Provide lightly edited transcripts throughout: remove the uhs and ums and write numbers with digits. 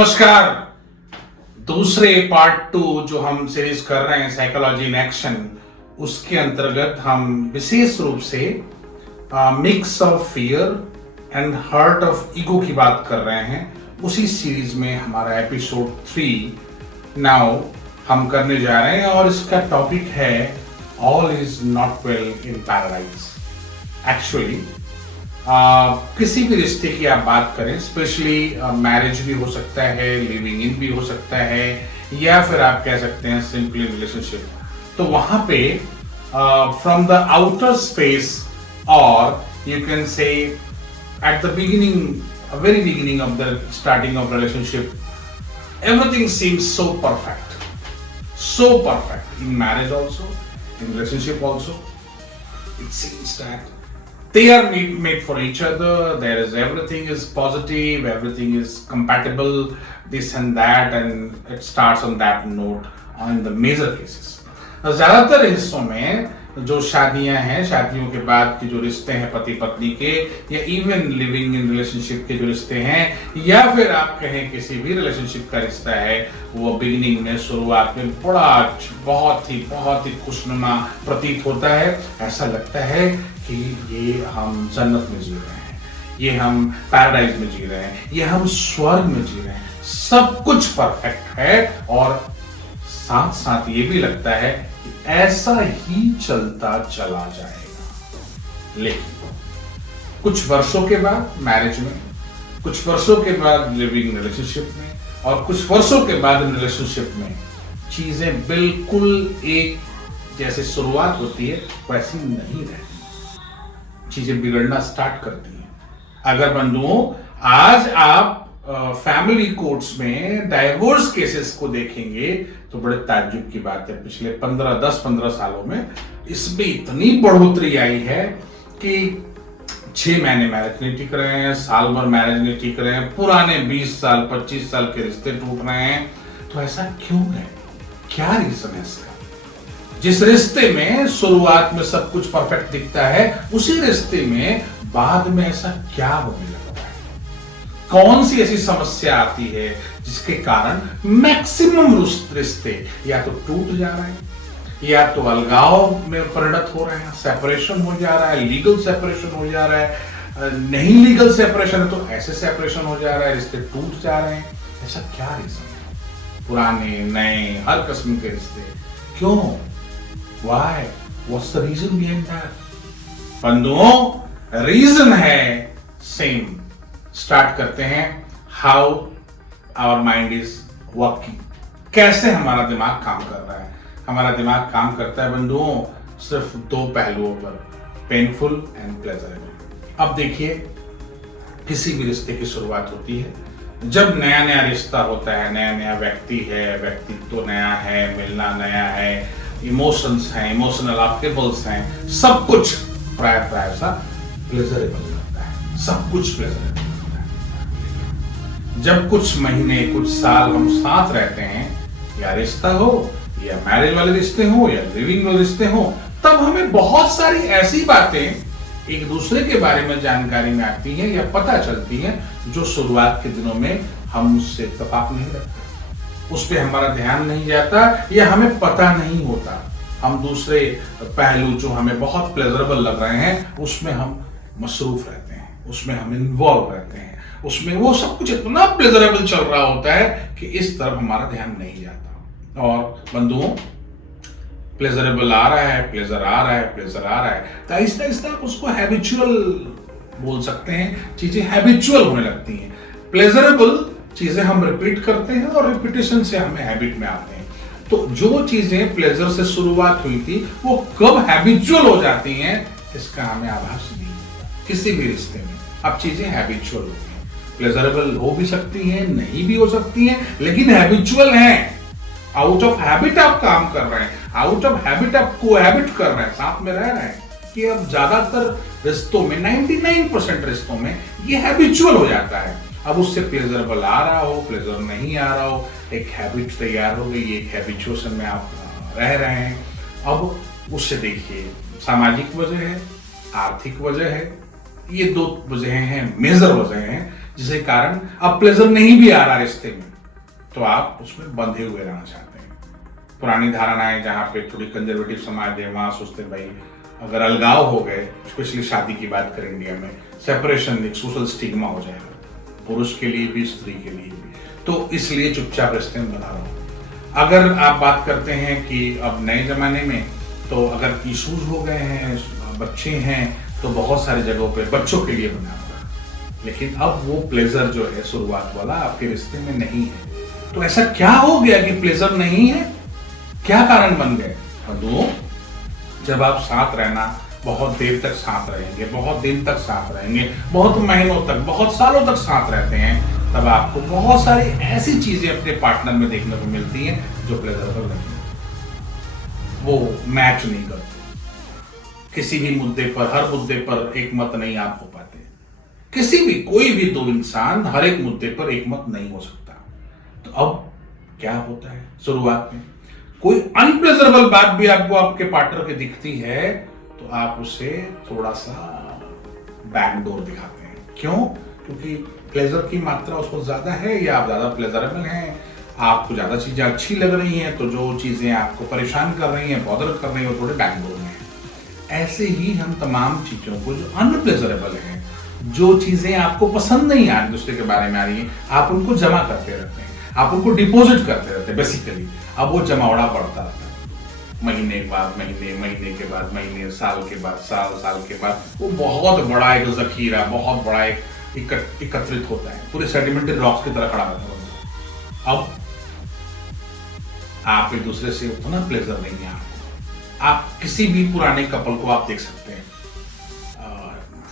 नमस्कार। दूसरे पार्ट 2 जो हम सीरीज कर रहे हैं साइकोलॉजी इन एक्शन, उसके अंतर्गत हम विशेष रूप से mix of fear and hurt of ego की बात कर रहे हैं। उसी सीरीज में हमारा एपिसोड 3 नाउ हम करने जा रहे हैं और इसका टॉपिक है all is not well in paradise. Actually किसी भी रिश्ते की आप बात करें, स्पेशली मैरिज भी हो सकता है, लिविंग इन भी हो सकता है, या फिर आप कह सकते हैं सिंपली रिलेशनशिप। तो वहां पे फ्रॉम द आउटर स्पेस और you can say at the beginning, very beginning of the starting of relationship, everything seems so perfect in marriage also, in relationship also. It seems that they are made for each other. There is everything is positive, everything is compatible, this and that, and it starts on that note in the major cases. ज्यादातर हिस्सों में जो शादियां हैं, शादियों के बाद के जो रिश्ते हैं पति पत्नी के, या इवन लिविंग इन रिलेशनशिप के जो रिश्ते हैं, या फिर आप कहें किसी भी रिलेशनशिप का रिश्ता है, वो बिगिनिंग में, शुरुआत में बड़ा बहुत ही खुशनुमा प्रतीत होता है। ऐसा लगता है कि ये हम जन्नत में जी रहे हैं, ये हम पैराडाइज में जी रहे हैं, ये हम स्वर्ग में जी रहे हैं, सब कुछ परफेक्ट है। और साथ साथ ये भी लगता है कि ऐसा ही चलता चला जाएगा। लेकिन कुछ वर्षों के बाद मैरिज में, कुछ वर्षों के बाद लिविंग रिलेशनशिप में, और कुछ वर्षों के बाद रिलेशनशिप में चीजें बिल्कुल एक जैसे शुरुआत होती है वैसी नहीं रहती, चीजें बिगड़ना स्टार्ट करती हैं। अगर बंधुओं आज आप फैमिली कोर्ट्स में डाइवोर्स केसेस को देखेंगे तो बड़े ताज्जुब की बात है, पिछले 10-15 सालों में इसमें इतनी बढ़ोतरी आई है कि 6 महीने मैरिज नहीं टिक रहे हैं, साल भर मैरिज नहीं टिक रहे हैं, पुराने 20 साल 25 साल के रिश्ते टूट रहे हैं। तो ऐसा क्यों है? क्या रीजन है इसका? जिस रिश्ते में शुरुआत में सब कुछ परफेक्ट दिखता है, उसी रिश्ते में बाद में ऐसा क्या होने लगता है? कौन सी ऐसी समस्या आती है जिसके कारण मैक्सिमम रिश्ते या तो टूट जा रहे हैं, या तो अलगाव में परिणत हो रहे हैं, सेपरेशन हो जा रहा है, लीगल सेपरेशन हो जा रहा है, नहीं लीगल सेपरेशन है तो ऐसे सेपरेशन हो जा रहा है, रिश्ते टूट जा रहे हैं। ऐसा क्या रीजन है? पुराने नए हर किस्म के रिश्ते क्यों? Why? What's the reason behind that? बंधुओं, रीजन है सेम। स्टार्ट करते हैं how our mind is working, कैसे हमारा दिमाग काम कर रहा है। हमारा दिमाग काम करता है बंधुओं सिर्फ 2 पहलुओं पर, पेनफुल एंड प्लेजरेबल। अब देखिए, किसी भी रिश्ते की शुरुआत होती है, जब नया नया रिश्ता होता है, नया नया व्यक्ति है, व्यक्तित्व नया है, मिलना नया है, इमोशंस हैं, इमोशनल ऑब्स्टेकल्स हैं, सब कुछ प्राय सा प्लेजरेबल लगता है, सब कुछ प्लेजरेबल लगता है। जब कुछ महीने, कुछ साल हम साथ रहते हैं, या रिश्ता हो, या मैरिज वाले रिश्ते हो, या लिविंग वाले रिश्ते हो, तब हमें बहुत सारी ऐसी बातें एक दूसरे के बारे में जानकारी में आती हैं या पता चलती हैं जो शुरुआत के दिनों में हम उससे इत्तेफाक नहीं रखते, उस पर हमारा ध्यान नहीं जाता, या हमें पता नहीं होता। हम दूसरे पहलू जो हमें बहुत प्लेजरेबल लग रहे हैं उसमें हम मसरूफ रहते हैं, उसमें हम इन्वॉल्व रहते हैं, उसमें वो सब कुछ इतना प्लेजरेबल चल रहा होता है कि इस तरफ हमारा ध्यान नहीं जाता। और बंधुओं, प्लेजरेबल आ रहा है, प्लेजर आ रहा है, प्लेजर आ रहा है, तो आहिस्ता आहिस्ता आप उसको हैबिचुअल बोल सकते हैं, चीजें हैबिचुअल होने लगती हैं। प्लेजरेबल चीजें हम रिपीट करते हैं और रिपीटेशन से हमें हैबिट में आते हैं। तो जो चीजें प्लेजर से शुरुआत हुई थी वो कब हैबिचुअल हो जाती हैं इसका हमें आभास नहीं होता। किसी भी रिश्ते में अब चीजें हैबिचुअल होती हैं, प्लेजरेबल हो भी सकती हैं, नहीं भी हो सकती हैं, लेकिन हैबिचुअल हैं। आउट ऑफ हैबिट आप काम कर रहे हैं, आउट ऑफ हैबिट आप कोहैबिट कर रहे हैं, साथ में रह रहे हैं। कि अब ज्यादातर रिश्तों में, 99% रिश्तों में ये हैबिचुअल हो जाता है। अब उससे प्लेजरेबल आ रहा हो, प्लेजर नहीं आ रहा हो, एक हैबिट तैयार हो गई, एक हैबिचुएशन में आप रह रहे हैं। अब उससे देखिए, सामाजिक वजह है, आर्थिक वजह है, ये 2 वजह हैं, मेजर वजह हैं, जिसके कारण अब प्लेजर नहीं भी आ रहा रिश्ते में। तो आप उसमें बंधे हुए रहना चाहते हैं। पुरानी धारणाएं जहाँ पे थोड़ी कंजर्वेटिव समाज है, वहाँ सोचते हैं भाई अगर अलगाव हो गए, स्पेशली शादी की बात करें इंडिया में, सेपरेशन एक सोशल स्टिग्मा हो जाएगा, पुरुष के लिए भी स्त्री के लिए भी, तो इसलिए चुपचाप रिश्ते में बना रहा हूँ। अगर आप बात करते हैं कि अब नए जमाने में, तो अगर इश्यूज हो गए हैं, बच्चे हैं, तो बहुत सारी जगहों पे बच्चों के लिए बना हुआ, लेकिन अब वो प्लेजर जो है शुरुआत वाला आपके रिश्ते में नहीं है। तो ऐसा क्या हो गया कि प्लेजर नहीं है? क्या कारण बन गए? दो, जब आप साथ रहना, बहुत देर तक साथ रहेंगे, बहुत दिन तक साथ रहेंगे, बहुत महीनों तक, बहुत सालों तक साथ रहते हैं, तब आपको बहुत सारी ऐसी चीजें अपने पार्टनर में देखने को मिलती हैं जो प्लेजरेबल नहीं है। वो मैच नहीं करते, किसी भी मुद्दे पर, हर मुद्दे पर एक मत नहीं आप हो पाते। किसी भी, कोई भी दो इंसान हर एक मुद्दे पर एक मत नहीं हो सकता। तो अब क्या होता है? शुरुआत में कोई अनप्लेजरेबल बात भी आपको आपके पार्टनर की दिखती है, तो आप उसे थोड़ा सा बैकडोर दिखाते हैं। क्यों? क्योंकि प्लेजर की मात्रा उसको ज्यादा है, या आप ज्यादा प्लेजरेबल हैं, आपको ज्यादा चीजें अच्छी लग रही हैं, तो जो चीजें आपको परेशान कर रही हैं, बॉदर कर रही हैं, वो थोड़े बैकडोर में है। ऐसे ही हम तमाम चीजों को जो अनप्लेजरेबल है, जो चीजें आपको पसंद नहीं आ रही, दूसरे के बारे में आ रही है, आप उनको जमा करते रहते हैं, आप उनको डिपॉजिट करते रहते हैं बेसिकली। अब वो जमावड़ा बढ़ता रहता है, महीने के बाद महीने, महीने के बाद महीने, साल के बाद साल, साल के बाद वो बहुत बड़ा एक जखीरा, बहुत बड़ा एक एकत्रित होता है, पूरे सेडिमेंटरी रॉक्स की तरह खड़ा रहता है। अब आप एक दूसरे से उतना प्लेजर नहीं है आपको। आप किसी भी पुराने कपल को आप देख सकते हैं,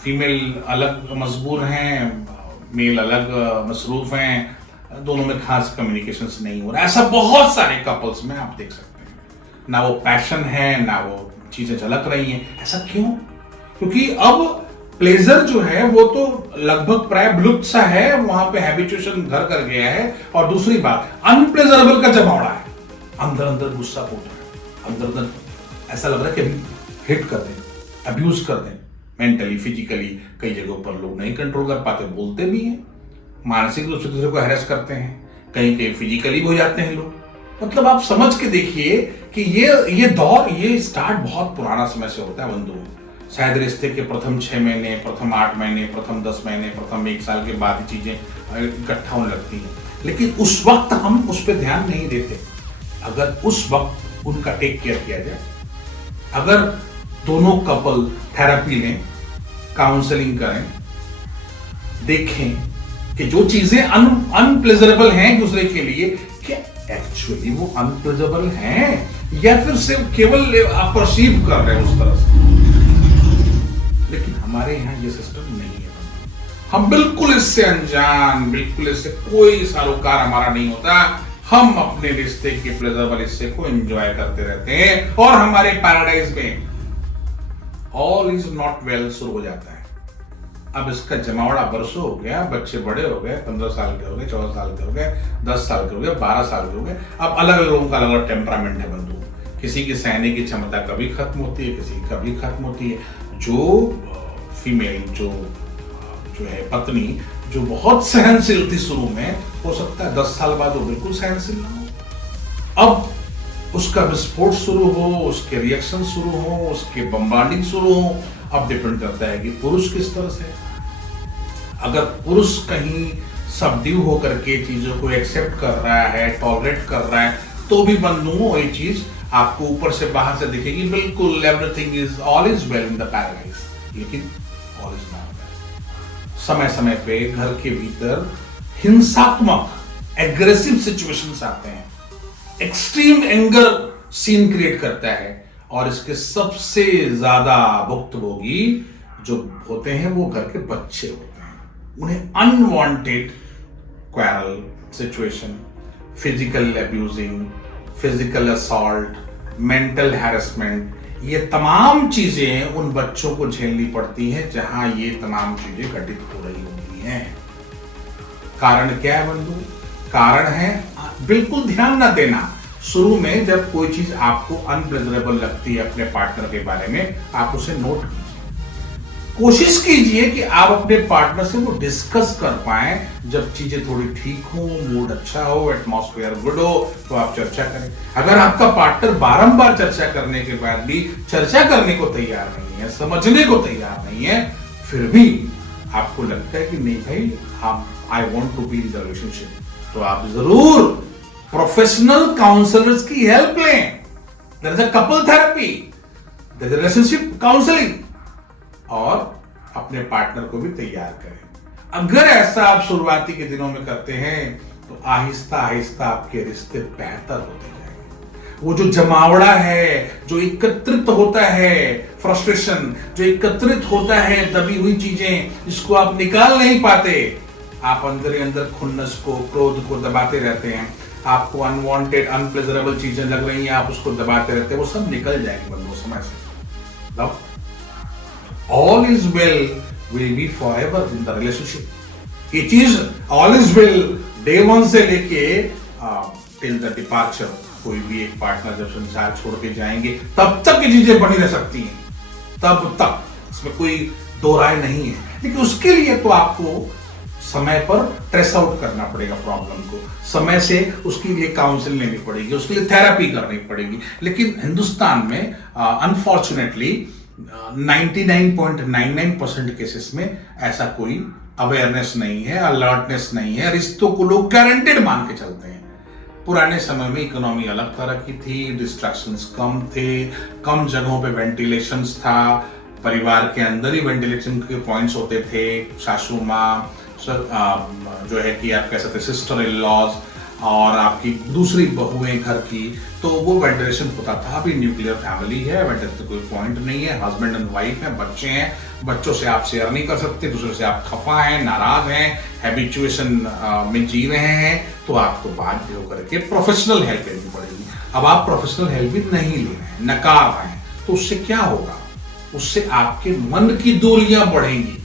फीमेल अलग मजबूर हैं, मेल अलग मसरूफ हैं, दोनों में खास कम्युनिकेशंस नहीं हो रहा। ऐसा बहुत सारे कपल्स में आप देख सकते हैं, ना वो पैशन है, ना वो चीजें झलक रही हैं। ऐसा क्यों? क्योंकि अब प्लेजर जो है वो तो लगभग प्राय विलुप्त सा है, वहां पे हैबिचुएशन घर कर गया है। और दूसरी बात, अनप्लेजरेबल का जमावड़ा है, अंदर अंदर गुस्सा फूट रहा है, अंदर अंदर ऐसा लग रहा है कि अभी हिट कर दें, अब्यूज कर दें, मेंटली, फिजिकली। कई जगहों पर लोग नहीं कंट्रोल कर पाते, बोलते भी हैं, मानसिक रूप से दूसरे को हैरेस करते हैं, कहीं कहीं फिजिकली भी हो जाते हैं लोग। मतलब आप समझ के देखिए कि ये दौर, ये स्टार्ट बहुत पुराना समय से होता है बंधुओं। शायद रिश्ते के प्रथम 6 महीने, प्रथम 8 महीने, प्रथम 10 महीने, प्रथम 1 साल के बाद चीजें इकट्ठा होने लगती हैं, लेकिन उस वक्त हम उस पर ध्यान नहीं देते। अगर उस वक्त उनका टेक केयर किया जाए, अगर दोनों कपल थेरेपी लें, काउंसलिंग करें, देखें कि जो चीजें अनप्लेजरेबल हैं दूसरे के लिए, क्या एक्चुअली वो अनप्लेजरेबल हैं या फिर सिर्फ केवल आप परसीव कर रहे हैं उस तरह से। लेकिन हमारे यहाँ ये सिस्टम नहीं है। हम बिल्कुल इससे अनजान, बिल्कुल इससे कोई सरोकार हमारा नहीं होता। हम अपने रिश्ते के प्लेजरेबल हिस्से को एंजॉय करते रहते हैं और हमारे पैराडाइज में ऑल इज नॉट वेल शुरू हो जाता है। अब इसका जमावड़ा बरसों हो गया, बच्चे बड़े हो गए, 15 साल के हो गए, 14 साल के हो गए, 10 साल के हो गए, 12 साल के हो गए। अब अलग अलग लोगों का अलग अलग टेम्परामेंट है बंधु। किसी की सहने की क्षमता कभी खत्म होती है, किसी की कभी खत्म होती है। जो फीमेल जो है पत्नी, जो बहुत सहनशील थी शुरू में, हो सकता है 10 साल बाद वो बिल्कुल सहनशील ना हो। अब उसका विस्फोट शुरू हो, उसके रिएक्शन शुरू हो, उसके बम्बार्डिंग शुरू हो। अब डिपेंड करता है कि पुरुष किस तरह से। अगर पुरुष कहीं सबड्यू होकर के चीजों को एक्सेप्ट कर रहा है, टॉलरेट कर रहा है, तो भी बंधुओं ये चीज आपको ऊपर से बाहर से दिखेगी, बिल्कुल everything is, all is well in the paradise. लेकिन ऑल इज नॉट वेल। समय समय पे घर के भीतर हिंसात्मक, एग्रेसिव सिचुएशंस आते हैं, एक्सट्रीम एंगर सीन क्रिएट करता है, और इसके सबसे ज्यादा भुक्तभोगी जो होते हैं वो घर के बच्चे होते हैं। उन्हें unwanted quarrel situation, physical abusing, physical assault, mental harassment, ये तमाम चीजें उन बच्चों को झेलनी पड़ती हैं जहां ये तमाम चीजें घटित हो रही होती हैं। कारण क्या है बंधु? कारण है बिल्कुल ध्यान न देना। शुरू में जब कोई चीज आपको अनप्लेजरेबल लगती है अपने पार्टनर के बारे में, आप उसे नोट कीजिए। कोशिश कीजिए कि आप अपने पार्टनर से वो डिस्कस कर पाए, जब चीजें थोड़ी ठीक हो, मूड अच्छा हो, एटमॉस्फेयर गुड हो, तो आप चर्चा करें। अगर आपका पार्टनर बारंबार चर्चा करने के बाद भी चर्चा करने को तैयार नहीं है, समझने को तैयार नहीं है, फिर भी आपको लगता है कि नहीं भाई, I want to be in the relationship, तो आप जरूर प्रोफेशनल काउंसलर्स की हेल्प लें। There is a couple therapy, there is relationship counselling, और अपने पार्टनर को भी तैयार करें। अगर ऐसा आप शुरुआती के दिनों में करते हैं तो आहिस्ता आहिस्ता आपके रिश्ते बेहतर होते जाएंगे। वो जो जमावड़ा है, जो एकत्रित होता है, फ्रस्ट्रेशन जो एकत्रित होता है, दबी हुई चीजें जिसको आप निकाल नहीं पाते, आप अंदर ही अंदर खुन्नस को, क्रोध को दबाते रहते हैं, आपको अनवांटेड अनप्लेजरेबल चीजें लग रही हैं, आप उसको दबाते रहते हैं, वो सब निकल जाएंगे बंदो समय से। Love all is well will be forever in the relationship. It is all is well day one से लेके till the departure। कोई भी एक पार्टनर जब संसार छोड़ के जाएंगे तब तक ये चीजें बनी रह सकती हैं, तब तक इसमें कोई दो राय नहीं है। लेकिन उसके लिए तो आपको समय पर ट्रेस आउट करना पड़ेगा प्रॉब्लम को, समय से उसके लिए काउंसलिंग लेनी पड़ेगी, उसके लिए थेरेपी करनी पड़ेगी। लेकिन हिंदुस्तान में अनफॉर्चुनेटली 99.99% केसेस में ऐसा कोई अवेयरनेस नहीं है, अलर्टनेस नहीं है। रिश्तों को लोग गारंटेड मान के चलते हैं। पुराने समय में इकोनॉमी अलग तरह की थी, डिस्ट्रैक्शंस कम थे, कम जगहों पे वेंटिलेशंस था, परिवार के अंदर ही वेंटिलेशन के पॉइंट्स होते थे, सासू माँ, जो है कि आप कह सकते सिस्टर इन लॉज और आपकी दूसरी बहुएं घर की, तो वो वेंटिलेशन होता था। अभी न्यूक्लियर फैमिली है, वेंटिलेशन कोई पॉइंट नहीं है, हस्बैंड एंड वाइफ है, बच्चे हैं, बच्चों से आप शेयर नहीं कर सकते, दूसरे से आप खफा हैं, नाराज हैं, हैबिचुएशन में जी रहे हैं, तो आपको बाध्य होकर के प्रोफेशनल हेल्प लेनी पड़ेगी। अब आप प्रोफेशनल हेल्प भी नहीं ले रहे हैं, नकार रहे हैं, तो उससे क्या होगा? उससे आपके मन की दूरियां बढ़ेंगी।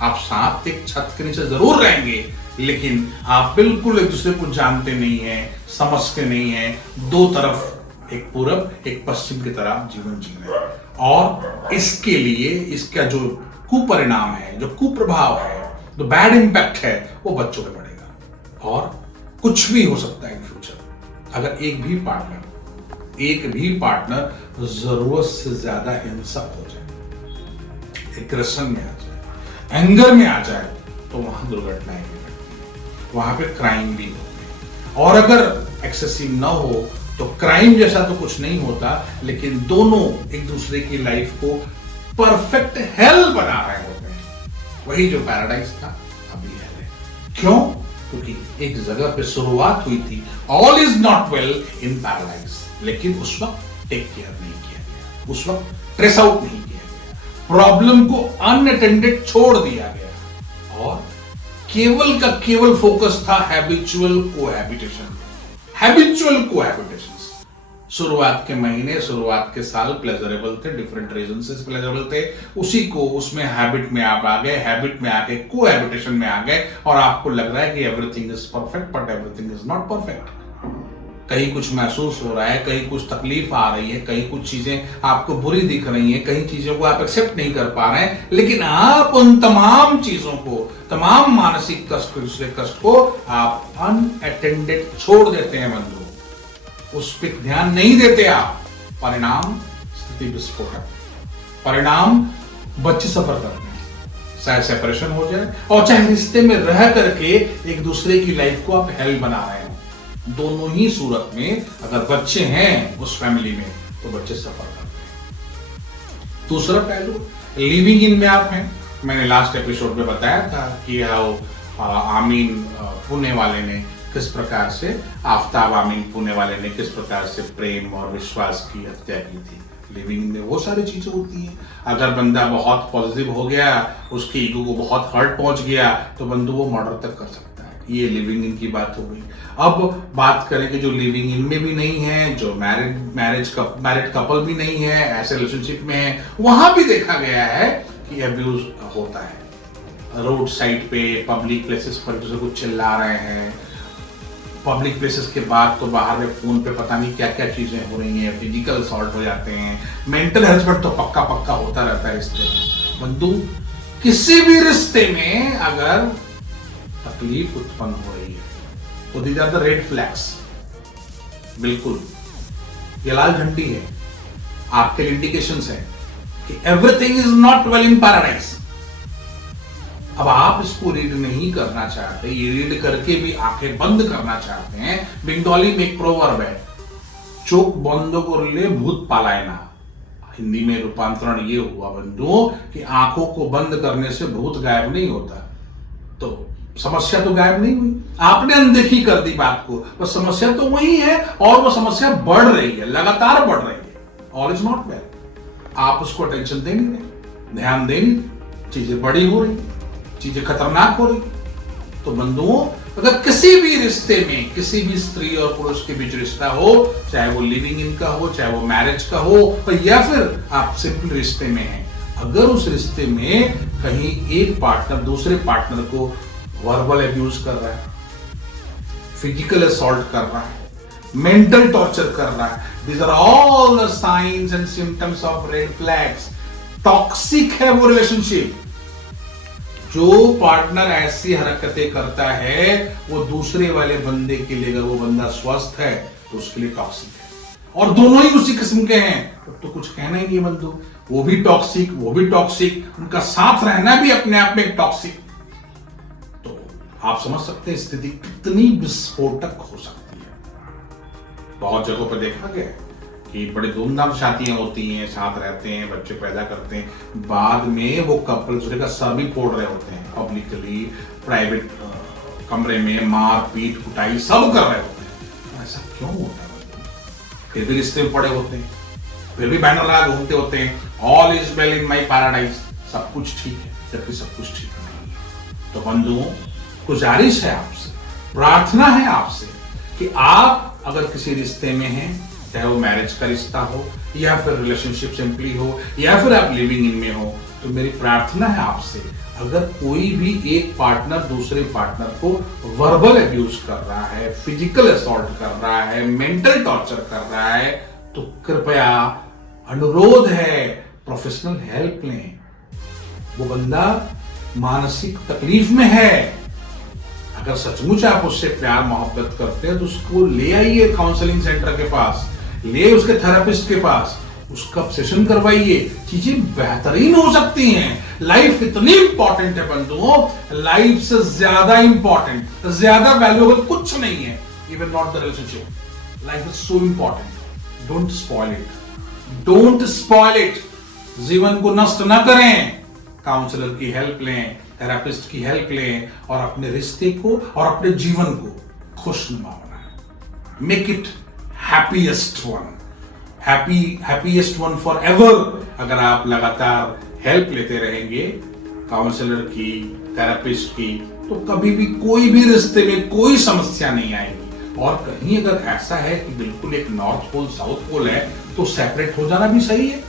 आप साथ एक छत के नीचे जरूर रहेंगे, लेकिन आप बिल्कुल एक दूसरे को जानते नहीं हैं, समझते नहीं हैं, दो तरफ एक पूरब एक पश्चिम की तरह जीवन जी रहे हैं। और इसके लिए इसका जो कुपरिणाम है, जो कुप्रभाव है, जो बैड इंपैक्ट है, वो बच्चों पे पड़ेगा। और कुछ भी हो सकता है इन फ्यूचर अगर एक भी पार्टनर जरूरत से ज्यादा हिंसक हो जाए, एग्रेशन में आ जाए, एंगर में आ जाए, तो वहां दुर्घटनाएं भी घटती, वहां पे क्राइम भी होते। और अगर एक्सेसिव ना हो तो क्राइम जैसा तो कुछ नहीं होता, लेकिन दोनों एक दूसरे की लाइफ को परफेक्ट हेल बना रहे होते हैं। वही जो पैराडाइज था अभी हेल है। क्यों? क्योंकि एक जगह पे शुरुआत हुई थी, all is not well in paradise, लेकिन उस वक्त टेक केयर नहीं किया गया, उस वक्त ट्रेस आउट नहीं किया गया, प्रॉब्लम को अनअटेंडेड छोड़ दिया गया, और केवल का केवल फोकस था हैबिचुअल कोहैबिटेशन। हैबिचुअल कोहैबिटेशन शुरुआत के महीने, शुरुआत के साल प्लेजरेबल थे, डिफरेंट रीजन से प्लेजरेबल थे, उसी को उसमें हैबिट में आप आ गए, हैबिट में आके कोहैबिटेशन में आ गए, और आपको लग रहा है कि everything is perfect, but everything is not perfect. कहीं कुछ महसूस हो रहा है, कहीं कुछ तकलीफ आ रही है, कहीं कुछ चीजें आपको बुरी दिख रही हैं, कहीं चीजों को आप एक्सेप्ट नहीं कर पा रहे हैं, लेकिन आप उन तमाम चीजों को, तमाम मानसिक कष्ट को आप अनअटेंडेड छोड़ देते हैं बंधु, उस पर ध्यान नहीं देते आप। परिणाम स्थिति विस्फोटक, परिणाम बच्चे सफर करते हैं, चाहे सेपरेशन हो जाए और चाहे रिश्ते में रह करके एक दूसरे की लाइफ को आप हेल बना रहे हो। दोनों ही सूरत में अगर बच्चे हैं उस फैमिली में, तो बच्चे सफर करते हैं। दूसरा पहलू, लिविंग इन में आप हैं। मैंने लास्ट एपिसोड में बताया था कि आमीन पुणे वाले ने किस प्रकार से, आफ्ताब आमीन पुणे वाले ने किस प्रकार से प्रेम और विश्वास की हत्या की थी। लिविंग में वो सारी चीजें होती हैं। अगर बंदा बहुत पॉजिटिव हो गया, उसके ईगो को बहुत हर्ट पहुंच गया, तो बंदू वो मर्डर तक कर सकता है। ये लिविंग इन की बात हो गई। अब बात करें कि जो लिविंग इन में भी नहीं है, जो मैरिड कपल भी नहीं है, ऐसे रिलेशनशिप में है, वहां भी देखा गया है कि अब्यूज होता है। रोड साइड पे, पब्लिक प्लेसेस पर दूसरे को चिल्ला रहे हैं, पब्लिक प्लेसेस के बाद तो बाहर में फोन पे पता नहीं क्या क्या चीजें हो रही हैं, फिजिकल असॉल्ट हो जाते हैं, मेंटल हेरासमेंट तो पक्का होता रहता है। इससे बंधु किसी भी रिश्ते में अगर तकलीफ उत्पन्न हो रही है तो these are the red flags. बिल्कुल, ये लाल झंडी है, आपके इंडिकेशंस है कि everything is not well in paradise. अब आप इसको रीड नहीं करना चाहते, ये रीड करके भी आंखें बंद करना चाहते हैं। बंगाली में एक प्रोवर्ब है, चोख बंद कर ले भूत पालाय ना। हिंदी में रूपांतरण ये हुआ बंधुओं कि आंखों को बंद करने से भूत गायब नहीं होता। तो समस्या तो गायब नहीं हुई, आपने अनदेखी कर दी बात को, बस समस्या तो वही है और वो समस्या बढ़ रही है, लगातार बढ़ रही है। All is not well. आप उसको अटेंशन देंगे, ध्यान देंगे, चीजें बड़ी हो रही, चीजें खतरनाक हो रही। तो बंधुओं, अगर किसी भी रिश्ते में, किसी भी स्त्री और पुरुष के बीच रिश्ता हो, चाहे वो लिविंग इन का हो, चाहे वो मैरिज का हो, या फिर आप सिंपल रिश्ते में हैं, अगर उस रिश्ते में कहीं एक पार्टनर दूसरे पार्टनर को वर्बल अब्यूज कर रहा है, फिजिकल असॉल्ट कर रहा है, मेंटल टॉर्चर कर रहा है, these are all the signs and symptoms of red flags. Toxic है वो रिलेशनशिप। जो पार्टनर ऐसी हरकतें करता है वो दूसरे वाले बंदे के लिए, अगर वो बंदा स्वस्थ है तो उसके लिए टॉक्सिक है। और दोनों ही उसी किस्म के हैं तो कुछ कहना ही नहीं बंधु। वो भी टॉक्सिक, वो भी टॉक्सिक, उनका साथ रहना भी अपने आप में एक टॉक्सिक। तो आप समझ सकते हैं स्थिति कितनी विस्फोटक हो सकती है। बहुत जगहों पर देखा गया है कि बड़े धूमधाम शादियां होती हैं, साथ रहते हैं, बच्चे पैदा करते हैं, बाद में वो कपल दूसरे का सर भी फोड़ रहे होते हैं, पब्लिकली प्राइवेट कमरे में मार पीट कुटाई सब कर रहे होते हैं। ऐसा क्यों होता है? फिर भी रिश्ते में पड़े होते हैं, फिर भी बैनर लगा घूमते होते हैं, all is well in my paradise, सब कुछ ठीक है, जबकि सब कुछ ठीक नहीं है। तो बंधुओं, गुजारिश है आपसे, प्रार्थना है आपसे कि आप अगर किसी रिश्ते में हैं, चाहे वो मैरिज का रिश्ता हो या फिर रिलेशनशिप सिंपली हो या फिर आप लिविंग इन में हो, तो मेरी प्रार्थना है आपसे, अगर कोई भी एक पार्टनर दूसरे पार्टनर को वर्बल अब्यूज कर रहा है, फिजिकल असॉल्ट कर रहा है, मेंटल टॉर्चर कर रहा है, तो कृपया अनुरोध है, प्रोफेशनल हेल्प लें। वो बंदा मानसिक तकलीफ में है। अगर सचमुच आप उससे प्यार मोहब्बत करते हैं तो उसको ले आइए काउंसलिंग सेंटर के पास, ले उसके थेरेपिस्ट के पास, उसका सेशन करवाइए, चीजें बेहतरीन हो सकती हैं। लाइफ इतनी इंपॉर्टेंट है बंधुओं, लाइफ से ज्यादा इंपॉर्टेंट, ज्यादा वैल्यूएबल कुछ नहीं है, even not the relationship. Life is so important, don't spoil it, don't spoil it. जीवन को नष्ट न करें, काउंसलर की हेल्प लें, थेरेपिस्ट की हेल्प लें और अपने रिश्ते को और अपने जीवन को खुशनुमा बनाएं। Make it happiest one, happiest one for ever. अगर आप लगातार हेल्प लेते रहेंगे काउंसलर की, थेरेपिस्ट की, तो कभी भी कोई भी रिश्ते में कोई समस्या नहीं आएगी। और कहीं अगर ऐसा है कि बिल्कुल एक नॉर्थ पोल साउथ पोल है, तो सेपरेट हो जाना भी सही है।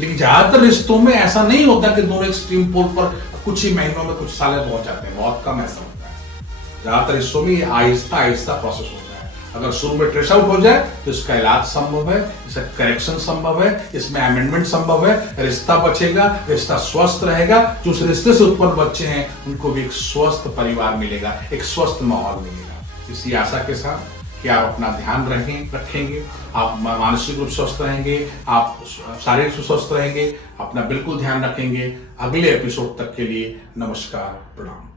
लेकिन ज्यादातर रिश्तों में ऐसा नहीं होता कि दोनों एक्सट्रीम पोल पर कुछ ही महीनों में, कुछ सालों पहुंच जाते हैं, बहुत कम ऐसा होता है। ज्यादातर रिश्तों में आहिस्ता आहिस्ता प्रोसेस होता है। अगर शुरू में ट्रेस आउट हो जाए तो इसका इलाज संभव है, इसका करेक्शन संभव है, इसमें अमेंडमेंट संभव है, रिश्ता बचेगा, रिश्ता स्वस्थ रहेगा। जो उस रिश्ते से उत्पन्न बच्चे हैं उनको भी एक स्वस्थ परिवार मिलेगा, एक स्वस्थ माहौल मिलेगा। इसी आशा के साथ कि आप अपना ध्यान रखेंगे, आप मानसिक रूप से स्वस्थ रहेंगे, आप शारीरिक रूप से स्वस्थ रहेंगे, अपना बिल्कुल ध्यान रखेंगे। अगले एपिसोड तक के लिए नमस्कार, प्रणाम।